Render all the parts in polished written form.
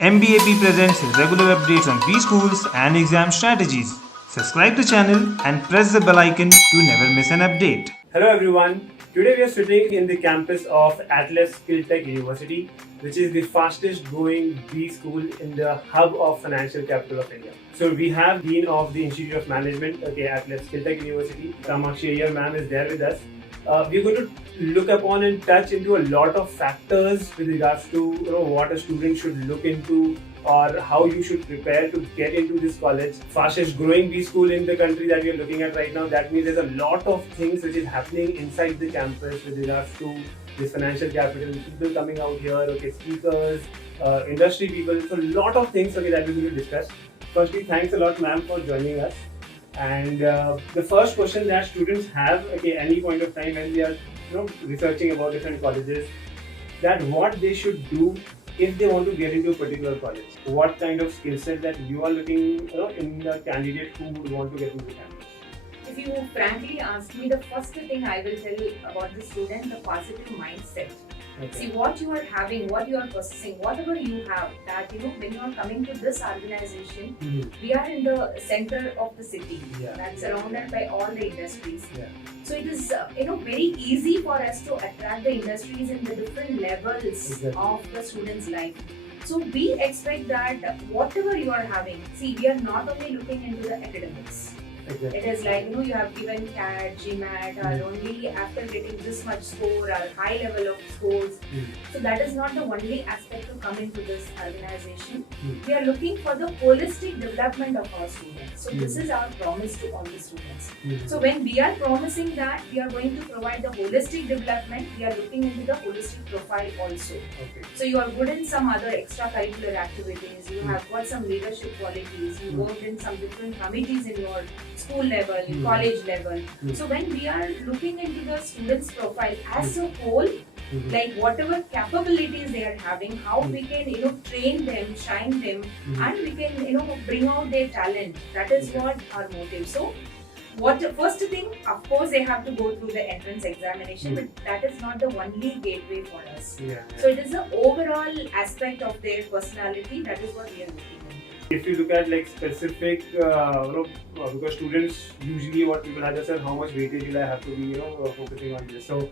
MBAP presents regular updates on B-schools and exam strategies. Subscribe the channel and press the bell icon to never miss an update. Hello everyone. Today we are sitting in the campus of SkillTech University, which is the fastest growing B school in the hub of financial capital of India. So we have Dean of the Institute of Management, at SkillTech University, Kamatchi Iyer ma'am is there with us. We're going to look upon and touch into a lot of factors with regards to what a student should look into or how you should prepare to get into this college. Fastest growing B school in the country that we are looking at right now. That means there's a lot of things which is happening inside the campus with regards to this financial capital, people coming out here, speakers, industry people. So a lot of things that we're going to discuss. Firstly, thanks a lot, ma'am, for joining us. And the first question that students have at any point of time when we are researching about different colleges, that what they should do if they want to get into a particular college. What kind of skill set that you are looking in the candidate who would want to get into campus? If you frankly ask me, the first thing I will tell about the student, the positive mindset. Okay. See what you are having, what you are possessing, whatever you have, that when you are coming to this organization, we are in the center of the city, that's surrounded by all the industries. So it is very easy for us to attract the industries in the different levels of the student's life. So we expect that whatever you are having, see, we are not only looking into the academics. It is like, you have given CAT, GMAT, or only after getting this much score or high level of scores. So that is not the only aspect to come into this organization. We are looking for the holistic development of our students. So this is our promise to all the students. So when we are promising that we are going to provide the holistic development, we are looking into the holistic profile also. So you are good in some other extracurricular activities, you have got some leadership qualities, you worked in some different committees in your school level, college level. So when we are looking into the students' profile as a whole, like whatever capabilities they are having, how we can train them, shine them, and we can bring out their talent. That is what our motive. So first thing, of course, they have to go through the entrance examination, but that is not the only gateway for us. So it is the overall aspect of their personality. That is what we are looking at. If you look at specific, because students usually what people have said, how much weightage will I have to be, focusing on this. So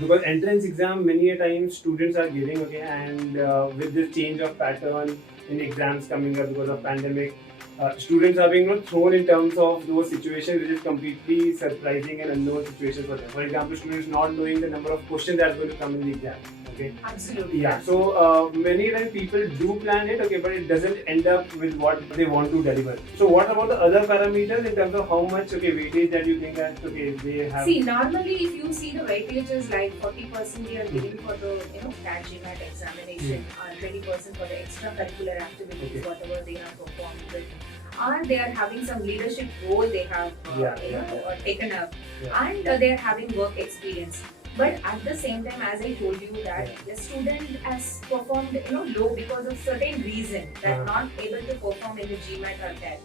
because entrance exam many a times students are giving, and with this change of pattern in exams coming up because of pandemic, students are being thrown in terms of those situations which is completely surprising and unknown situations for them. For example, students not knowing the number of questions that are going to come in the exam. Absolutely. Yeah. So many times people do plan it, but it doesn't end up with what they want to deliver. So what about the other parameters in terms of how much weightage that you think that they have? See, normally if you see the weightage is like 40% we are giving for the CAT GMAT examination, and 20% for the extracurricular activities, whatever they have performed with. And they are having some leadership role they have taken up, and they are having work experience. But at the same time, as I told you that the student has performed low because of certain reason that not able to perform in the GMAT or CAT.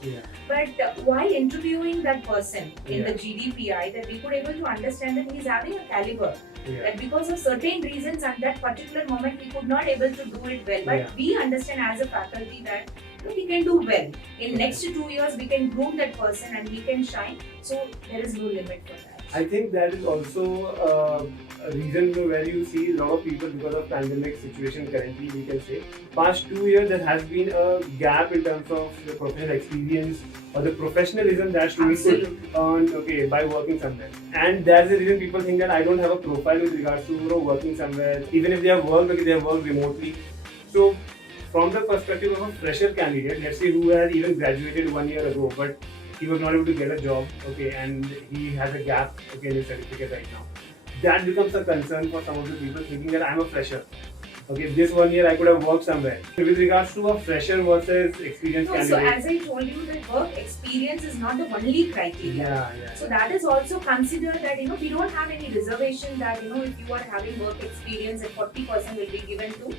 But while interviewing that person in the GDPI, that we could able to understand that he is having a caliber. That because of certain reasons at that particular moment he could not able to do it well. But we understand as a faculty that he can do well. In next 2 years we can groom that person and he can shine. So there is no limit for that. I think that is also a reason where you see a lot of people because of pandemic situation currently, we can say. Past 2 years there has been a gap in terms of the professional experience or the professionalism that students could earn by working somewhere. And that's the reason people think that I don't have a profile with regards to working somewhere. Even if they have worked, they have worked remotely. So from the perspective of a fresher candidate, let's say who has even graduated 1 year ago, but he was not able to get a job, and he has a gap, in his certificate right now. That becomes a concern for some of the people thinking that I'm a fresher. This 1 year I could have worked somewhere. With regards to a fresher versus experienced candidate. So as I told you, that work experience is not the only criteria. So that is also considered that we don't have any reservation that if you are having work experience, that 40% will be given to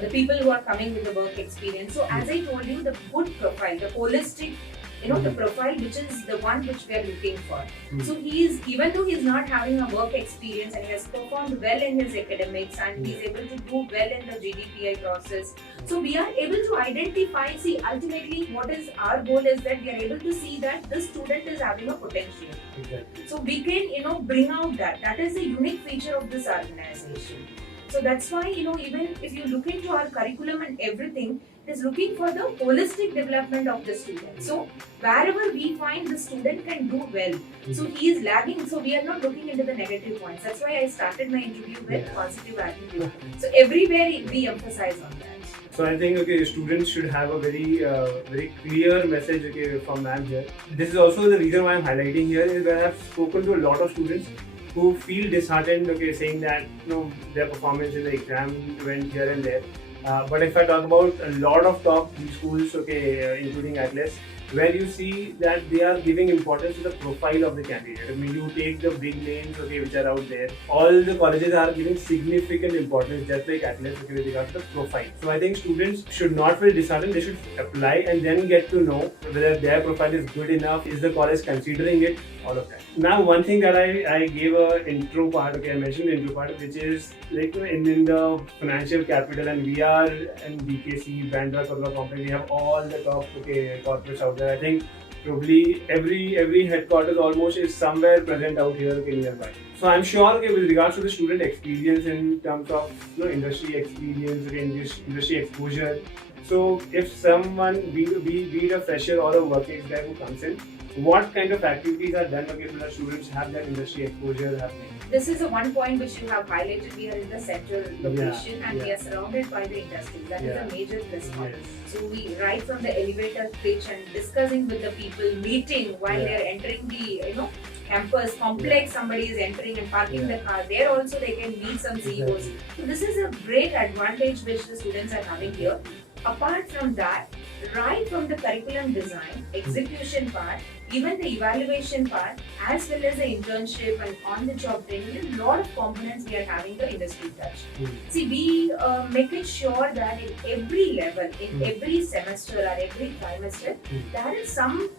the people who are coming with the work experience. So as I told you, the good profile, the holistic the profile which is the one which we are looking for. So he is, even though he is not having a work experience and he has performed well in his academics and he is able to do well in the GDPI process. So we are able to identify, see, ultimately what is our goal is that we are able to see that this student is having a potential. Exactly. So we can, bring out that. That is the unique feature of this organization. So that's why, even if you look into our curriculum and everything, it is looking for the holistic development of the student. So wherever we find the student can do well, so he is lagging, so we are not looking into the negative points. That's why I started my interview with positive attitude. So everywhere we emphasize on that. So I think students should have a very clear message from ma'am here. This is also the reason why I'm highlighting here is that I have spoken to a lot of students who feel disheartened, saying that their performance in the exam went here and there. But if I talk about a lot of top schools, including Atlas, where you see that they are giving importance to the profile of the candidate. I mean, you take the big names, which are out there. All the colleges are giving significant importance, just like Atlas, with regards to the profile. So I think students should not feel disheartened. They should apply and then get to know whether their profile is good enough. Is the college considering it? All of that. Now, one thing that I gave a intro part. I mentioned the intro part, which is like in the financial capital, and we are in BKC, Bandra, Kurla company. We have all the top corporates out there. I think probably every headquarters almost is somewhere present out here nearby. So I'm sure with regards to the student experience in terms of industry experience, industry exposure. So if someone, be it a fresher or a working guy who comes in, what kind of activities are done so that students have that industry exposure happening? This is the one point which you have highlighted. We are in the central location and we are surrounded by the industry. That is a major plus point. So we right from the elevator pitch and discussing with the people, meeting while they are entering the campus complex. Somebody is entering and parking the car. There also they can meet some CEOs. So this is a great advantage which the students are having here. Apart from that, right from the curriculum design, execution part, even the evaluation part, as well as the internship and on-the-job training, a lot of components we are having the industry touch. See, we make it sure that in every level, in every semester or every trimester, there is some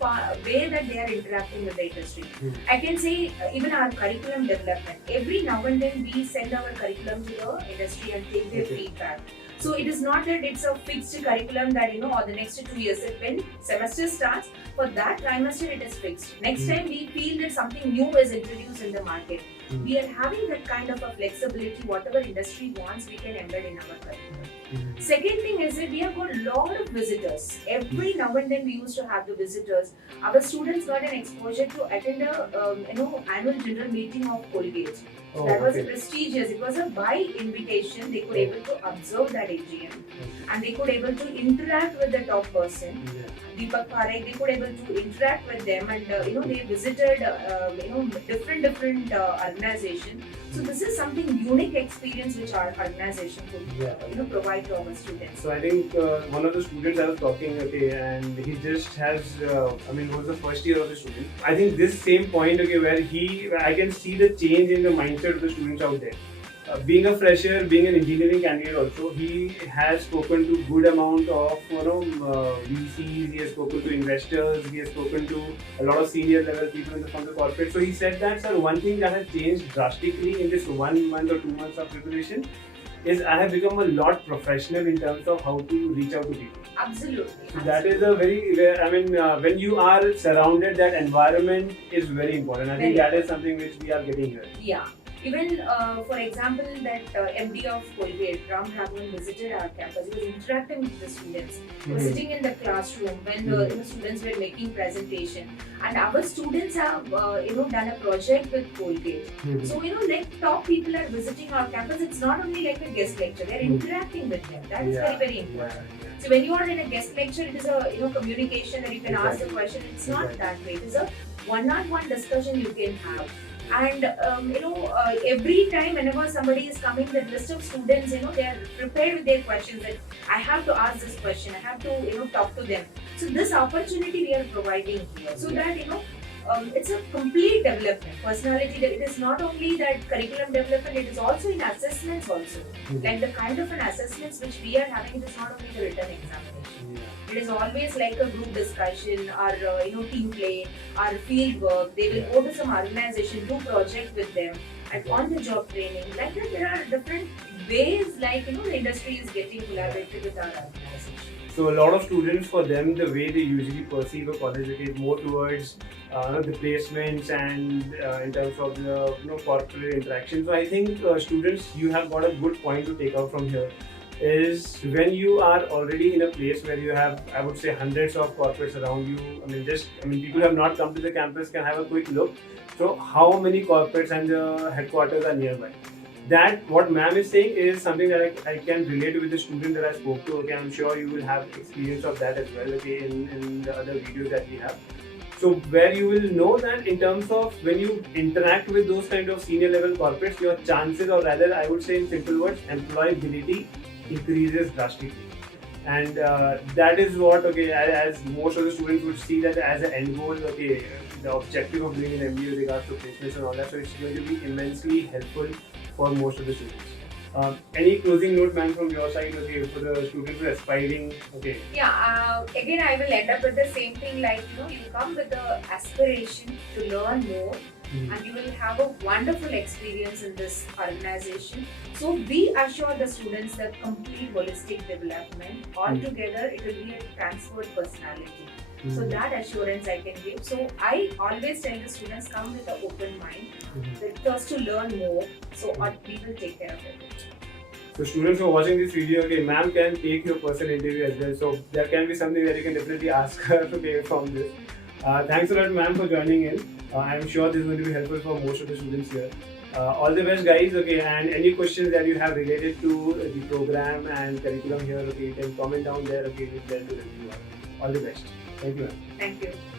way that they are interacting with the industry. I can say even our curriculum development, every now and then we send our curriculum to the industry and take their feedback. So it is not that it's a fixed curriculum that or the next 2 years. When semester starts, for that trimester it is fixed. Next time we feel that something new is introduced in the market. We are having that kind of a flexibility. Whatever industry wants, we can embed in our curriculum. Second thing is that we have got a lot of visitors. Every now and then we used to have the visitors. Our students got an exposure to attend a annual general meeting of Colgate. That was prestigious. It was a by invitation. They could able to observe that AGM and they could able to interact with the top person, Deepak Parekh. They could able to interact with them and they visited different organizations. So this is something unique experience which our organization could provide to our students. So I think one of the students I was talking, and he just has, was the first year of the student. I think this same point, where I can see the change in the mindset of the students out there. Being a fresher, being an engineering candidate also, he has spoken to good amount of VCs, he has spoken to investors, he has spoken to a lot of senior level people from the corporate. So he said that, sir, one thing that has changed drastically in this 1 month or 2 months of preparation is I have become a lot professional in terms of how to reach out to people. Absolutely. So that is a when you are surrounded, that environment is very important. I think that is something which we are getting here. Yeah. Even, for example, that MD of Colgate, Ram Raghavan, visited our campus. He was interacting with the students. He was sitting in the classroom when the students were making presentation. And our students have, done a project with Colgate. So, top people are visiting our campus. It's not only like a guest lecture. They are interacting with them. That is very, very important. So when you are in a guest lecture, it is a communication that you can ask a question. It's not that way. It is a one-on-one discussion you can have. And every time whenever somebody is coming, the list of students, they are prepared with their questions that I have to ask this question, I have to talk to them. So this opportunity we are providing here, so that it's a complete development, personality. It is not only that curriculum development, it is also in assessments also. Like the kind of an assessments which we are having, it is not only the written examination. It is always like a group discussion or team play or field work. They will go to some organization, do project with them, and on the job training. Like that, there are different ways. Like the industry is getting collaborated with our organization. So a lot of students, for them, the way they usually perceive a college is more towards the placements and in terms of the corporate interaction. So I think students, you have got a good point to take out from here. Is when you are already in a place where you have, I would say, hundreds of corporates around you. People who have not come to the campus can have a quick look. So how many corporates and the headquarters are nearby? That what ma'am is saying is something that I can relate with the student that I spoke to. Okay, I'm sure you will have experience of that as well. Okay, in the other videos that we have. So where you will know that in terms of when you interact with those kind of senior level corporates, your chances, or rather I would say in simple words, employability increases drastically. And that is what, okay, as most of the students would see that as an end goal, okay, the objective of doing an MBA with regards to placements and all that. So it's going to be immensely helpful for most of the students. Any closing note, ma'am, from your side, okay, for the students who are aspiring, okay? Yeah, again, I will end up with the same thing, like, you come with the aspiration to learn more, and you will have a wonderful experience in this organization. So we assure the students that complete holistic development. Altogether, it will be a transferred personality. So that assurance I can give. So I always tell the students, come with an open mind, the thirst to learn more. So we will take care of it. So students who are watching this video, okay, ma'am can take your personal interview as well. So that can be something that you can definitely ask her to take from this. Thanks a lot, ma'am, for joining in. I'm sure this is going to be helpful for most of the students here. All the best, guys. Okay, and any questions that you have related to the program and curriculum here, okay, you can comment down there. Okay, we're there to review. All the best. Thank you, ma'am. Thank you.